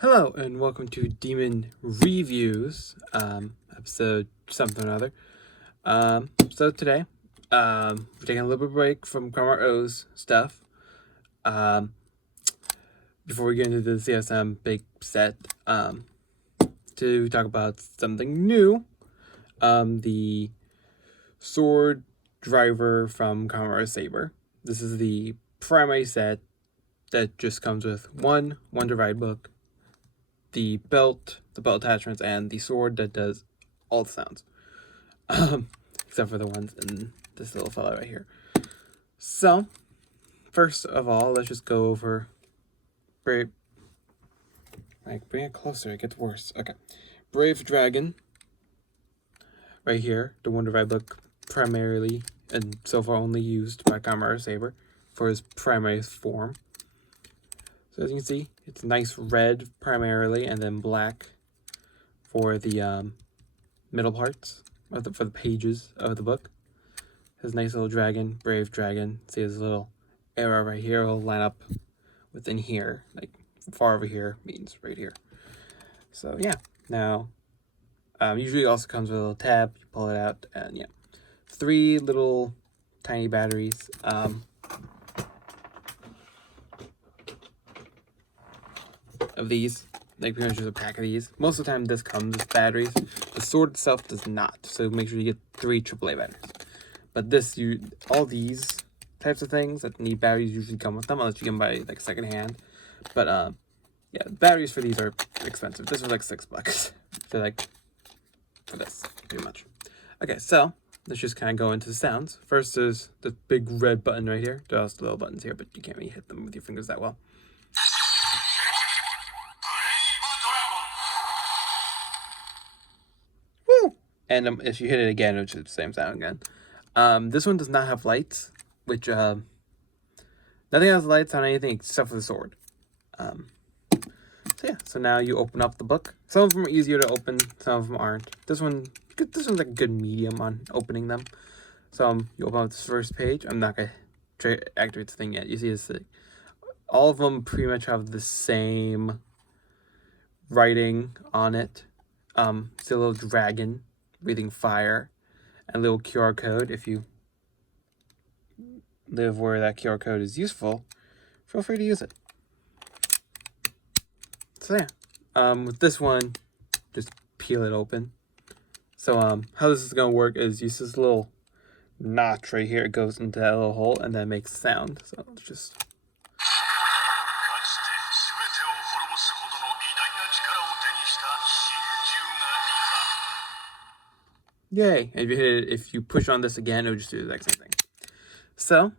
Hello and welcome to Demon Reviews, episode something or other. So today, we're taking a little bit of break from Karma O's stuff. Before we get into the CSM big set, to talk about something new, the Sword Driver from Kamen Saber. This is the primary set that just comes with one Divide book, the belt attachments, and the sword that does all the sounds. Except for the ones in this little fella right here. So, first of all, let's just go over Brave. Like, bring it closer, it gets worse. Okay. Brave Dragon. Right here, the Wonder Ride book, primarily, and so far only used by Kamen Saber for his primary form. So as you can see, it's nice red primarily, and then black for the middle parts for the pages of the book. His nice little dragon, brave dragon. See his little arrow right here will line up within here, like far over here means right here. So yeah, now usually it also comes with a little tab. You pull it out, and yeah, 3 little tiny batteries. Of these, like pretty much just a pack of these. Most of the time this comes with batteries. The sword itself does not, so make sure you get 3 AAA batteries. But all these types of things that need batteries usually come with them, unless you can buy like secondhand. But yeah, batteries for these are expensive. This was like $6 for this, pretty much. Okay, so let's just kind of go into the sounds. First, there's the big red button right here. There are also little buttons here, but you can't really hit them with your fingers that well. And if you hit it again, it's the same sound again. This one does not have lights, which nothing has lights on anything except for the sword. So yeah, so now you open up the book. Some of them are easier to open, some of them aren't. This one's like a good medium on opening them. So you open up this first page. I'm not gonna activate the thing yet. You see this thing. All of them pretty much have the same writing on it. See a little dragon breathing fire, and a little QR code. If you live where that QR code is useful, feel free to use it. So yeah, with this one, just peel it open. So how this is gonna work is use this little notch right here. It goes into that little hole and then makes sound. So let's just. Yay! And if you push on this again, it will just do the exact same thing. So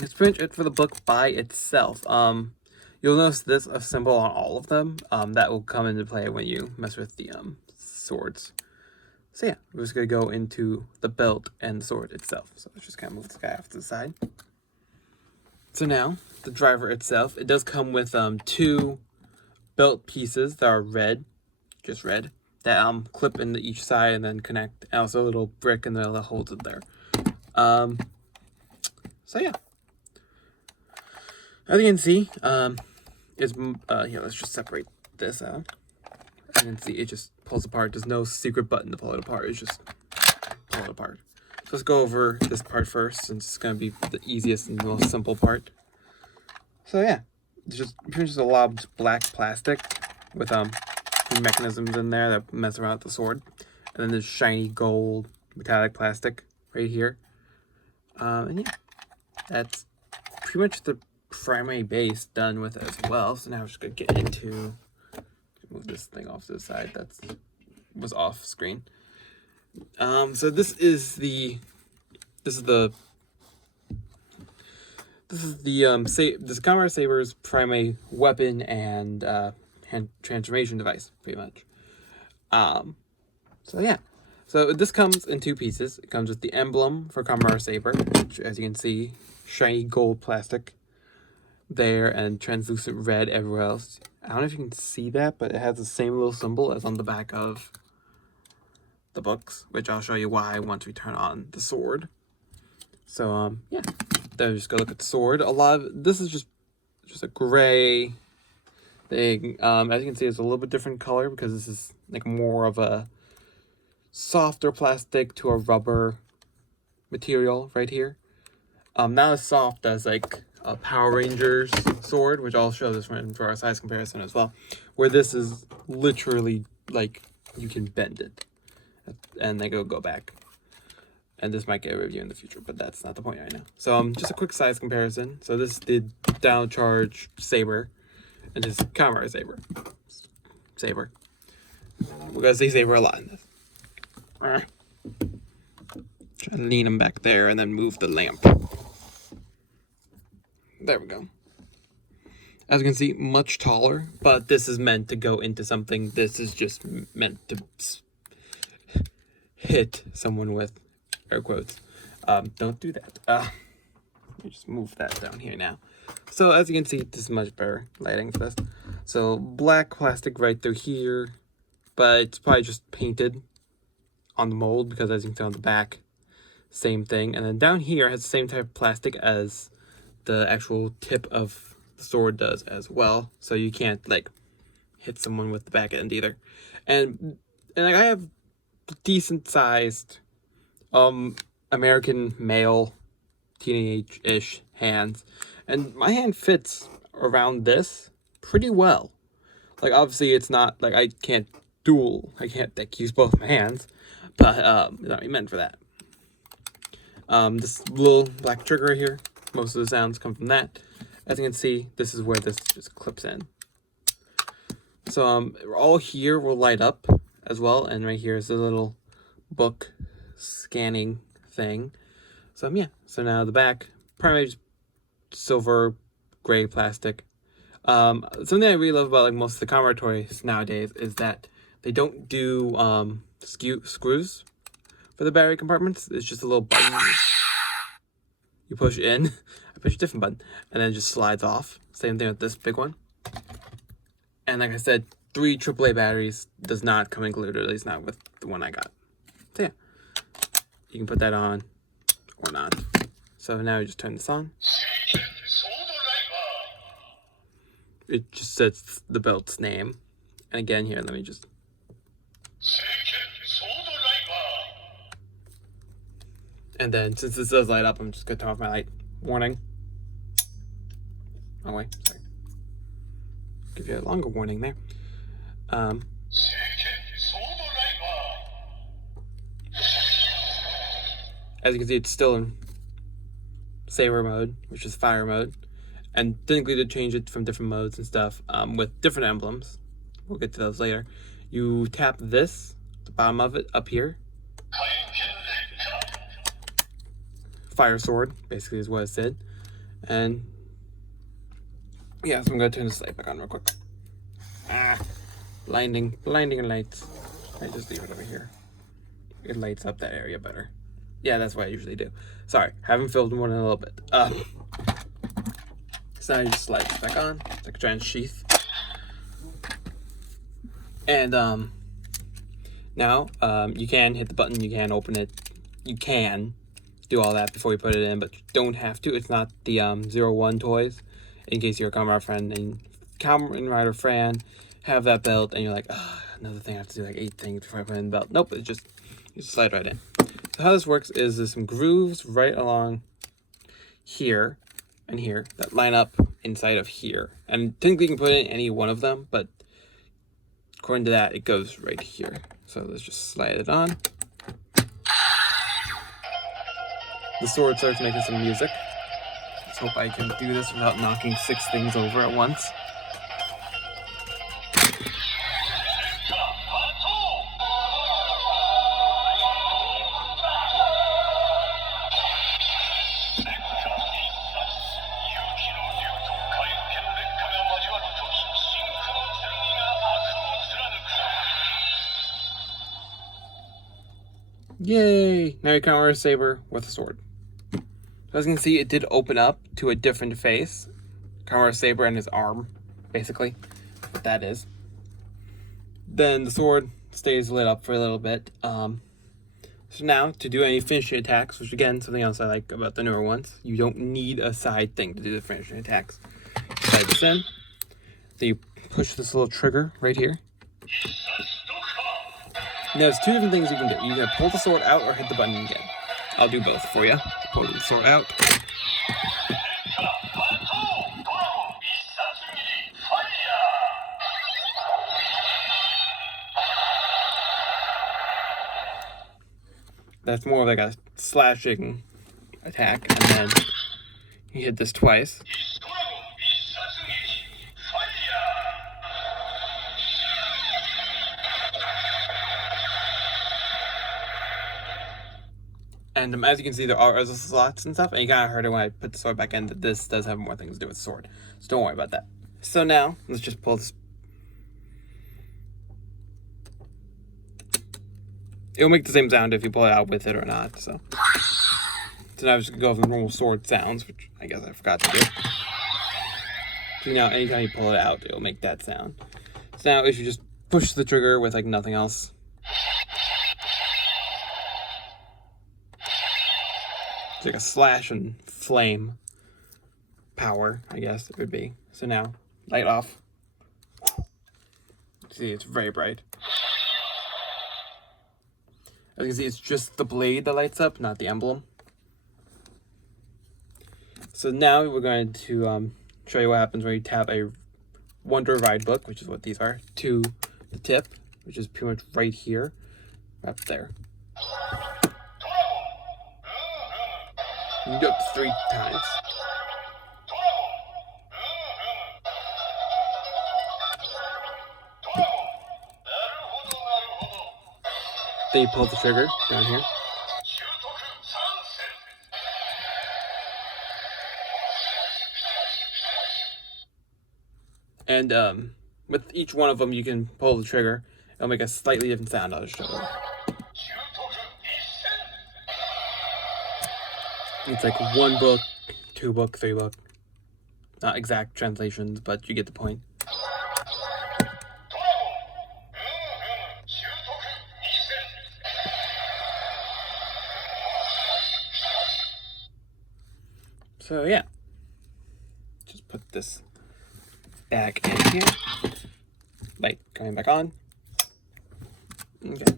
let's pretty much it for the book by itself. You'll notice this a symbol on all of them. That will come into play when you mess with the swords. So yeah, we're just gonna go into the belt and the sword itself. So let's just kind of move this guy off to the side. So now the driver itself, it does come with 2 belt pieces that are red, just red, that clip into each side and then connect. And also a little brick in there that holds it there. So yeah, as you can see, here, let's just separate this out. And then see, it just pulls apart. There's no secret button to pull it apart. It's just pull it apart. So let's go over this part first, since it's gonna be the easiest and most simple part. So yeah, it's just pretty much a lot of black plastic with mechanisms in there that mess around with the sword, and then there's shiny gold metallic plastic right here. And yeah, that's pretty much the primary base done with it as well. So now we're just gonna get into move this thing off to the side. Was off screen. So this is Kamen Saber's primary weapon and transformation device, pretty much. So yeah, so this comes in 2 pieces. It comes with the emblem for Kamen Saber, which, as you can see, shiny gold plastic there and translucent red everywhere else. I don't know if you can see that, but it has the same little symbol as on the back of the books, which I'll show you why once we turn on the sword. So yeah, then just go look at the sword. A lot of this is just a gray thing. As you can see, it's a little bit different color because this is like more of a softer plastic to a rubber material right here. Not as soft as like a Power Rangers sword, which I'll show this one for our size comparison as well, where this is literally like you can bend it and then go back. And this might get a review in the future, but that's not the point right now. So just a quick size comparison. So this is the Downcharge Saber, and this is Kamen Saber. We're gonna see Saber a lot in this. Try to lean him back there and then move the lamp. There we go. As you can see, much taller, but this is meant to go into something. This is just meant to hit someone with, air quotes. Don't do that. Let me just move that down here now. So as you can see, this is much better lighting for this. So black plastic right through here, but it's probably just painted on the mold because as you can see on the back, same thing. And then down here has the same type of plastic as the actual tip of the sword does as well. So you can't like hit someone with the back end either. And like I have decent sized American male teenage-ish hands, and my hand fits around this pretty well. Like obviously it's not like I can't like use both my hands, but it's not meant for that. This little black trigger right here, most of the sounds come from that. As you can see, this is where this just clips in. So all here will light up as well, and right here is a little book scanning thing. So yeah, so now the back, primarily just silver gray plastic. Something I really love about like most of the Kamen toys nowadays is that they don't do screws for the battery compartments. It's just a little button you push in. I push a different button and then it just slides off. Same thing with this big one. And like I said, 3 AAA batteries does not come included, at least not with the one I got. So yeah, you can put that on or not. So now you just turn this on. It just says the belt's name. And again here, let me just... And then since this does light up, I'm just going to turn off my light. Warning. Oh wait, sorry. Give you a longer warning there. As you can see, it's still in Saber mode, which is fire mode. And technically to change it from different modes and stuff, with different emblems. We'll get to those later. You tap this, the bottom of it, up here. Fire sword, basically is what it said. And yeah, so I'm gonna turn this light back on real quick. Blinding lights. I just leave it over here. It lights up that area better. Yeah, that's what I usually do. Sorry, haven't filmed one in a little bit. So now you just slide it back on. It's like a giant sheath. And now you can hit the button, you can open it, you can do all that before you put it in, but you don't have to. It's not the 01 toys. In case you're a Kamen Rider fan, have that belt, and you're like, another thing I have to do like 8 things before I put in the belt. Nope, it's just you just slide right in. So how this works is there's some grooves right along here and here that line up inside of here, and technically you can put in any one of them, but according to that, it goes right here. So let's just slide it on. The sword starts making some music. Let's hope I can do this without knocking 6 things over at once. Yay! Now you can wear a saber with a sword. So as you can see, it did open up to a different face. Kamen Saber and his arm, basically. What that is. Then the sword stays lit up for a little bit. So now, to do any finishing attacks, which again, something else I like about the newer ones, you don't need a side thing to do the finishing attacks. Slide this in. Then you push this little trigger right here. Now, there's two different things you can do. You can pull the sword out or hit the button again. I'll do both for you. Pull the sword out. That's more like a slashing attack, and then you hit this twice. And as you can see, there are other slots and stuff, and you kind of heard it when I put the sword back in that this does have more things to do with the sword. So don't worry about that. So now, let's just pull this. It'll make the same sound if you pull it out with it or not, so. So now I'm just going to go with the normal sword sounds, which I guess I forgot to do. So now, anytime you pull it out, it'll make that sound. So now, if you just push the trigger with, like, nothing else. It's like a slash and flame power, I guess it would be. So now, light off. See, it's very bright. As you can see, it's just the blade that lights up, not the emblem. So now we're going to show you what happens when you tap a Wonder Ride book, which is what these are, to the tip, which is pretty much right here, up there. You can do it 3 times. Then you pull the trigger down here. And with each one of them, you can pull the trigger. It'll make a slightly different sound. I'll just show you. It's like 1 book, 2 book, 3 book. Not exact translations, but you get the point. So yeah, just put this back in here. Light coming back on. Okay.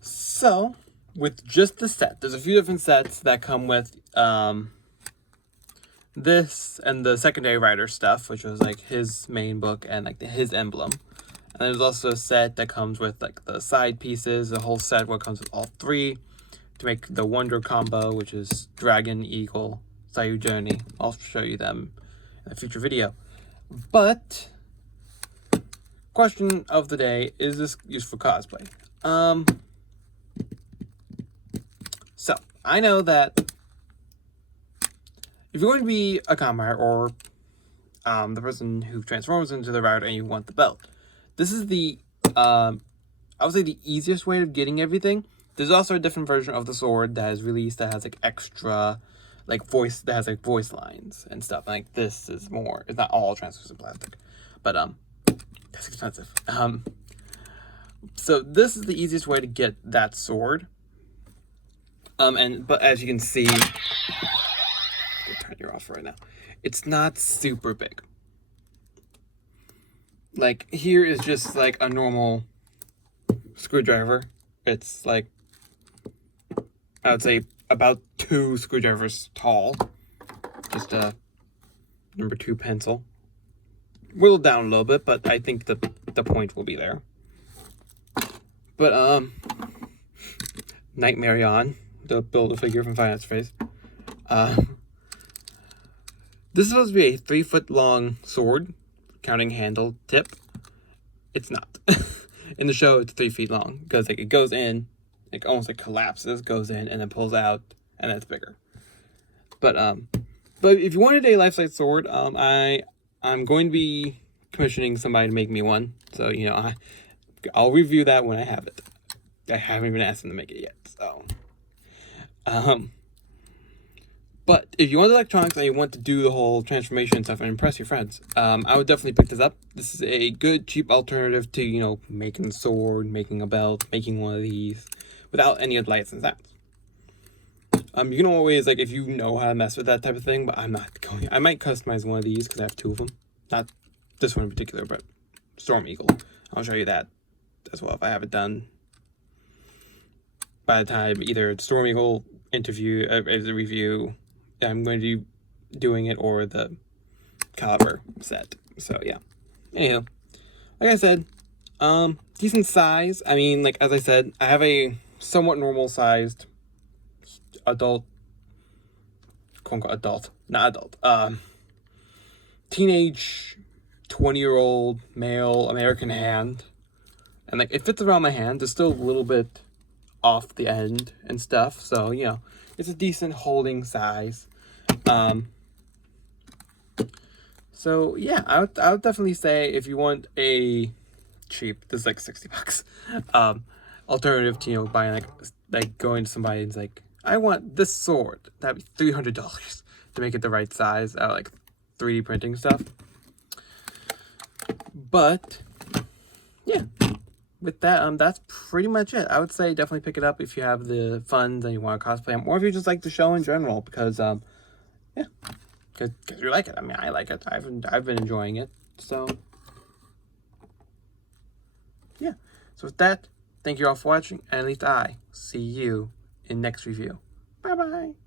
So, with just the set, there's a few different sets that come with this and the secondary rider stuff, which was like his main book and like his emblem. And there's also a set that comes with like the side pieces, the whole set where it comes with all 3 to make the Wonder combo, which is Dragon, Eagle, Sayu Journey. I'll show you them in a future video. But question of the day, is this used for cosplay? So I know that if you're going to be a Kamen Rider or the person who transforms into the rider and you want the belt, this is the I would say the easiest way of getting everything. There's also a different version of the sword that is released that has like extra like voice lines and stuff. Like this is more, it's not all translucent plastic, but that's expensive. So this is the easiest way to get that sword. But as you can see, I'll turn you off right now. It's not super big. Like here is just like a normal screwdriver. It's like, I would say about 2 screwdrivers tall. Just a number 2 pencil. Whittled down a little bit, but I think the point will be there. But Nightmare on, the Build-A-Figure from Finance Face. This is supposed to be a 3-foot long sword, counting handle tip. It's not. In the show, it's 3 feet long because like it goes in, like almost like collapses, goes in, and then pulls out, and then it's bigger. But if you wanted a life-size sword, I'm going to be commissioning somebody to make me one. So you know, I'll review that when I have it. I haven't even asked them to make it yet. So, but if you want electronics and you want to do the whole transformation stuff and impress your friends, I would definitely pick this up. This is a good, cheap alternative to, you know, making a sword, making a belt, making one of these, without any of the lights and sounds. You can always, like, if you know how to mess with that type of thing, but I'm not going. I might customize one of these because I have 2 of them. Not this one in particular, but Storm Eagle. I'll show you that as well if I have it done by the time either Storm Eagle interview, the review, I'm going to be doing it, or the Caliber set. So yeah. Anywho, like I said, decent size. I mean, like, as I said, I have a somewhat normal sized adult, quote unquote adult, not adult, teenage 20-year-old male American hand, and like it fits around my hand. It's still a little bit off the end and stuff, so you know, it's a decent holding size. So yeah, I would definitely say if you want a cheap, this is like $60, alternative to, you know, buying like going to somebody and it's like, I want this sword, that'd be $300 to make it the right size, like 3D printing stuff. But yeah, with that, that's pretty much it. I would say definitely pick it up if you have the funds and you want to cosplay them, or if you just like the show in general, because yeah, because you like it. I mean, I like it. I've been enjoying it. So yeah. So with that, thank you all for watching, and at least I see you in next review. Bye bye.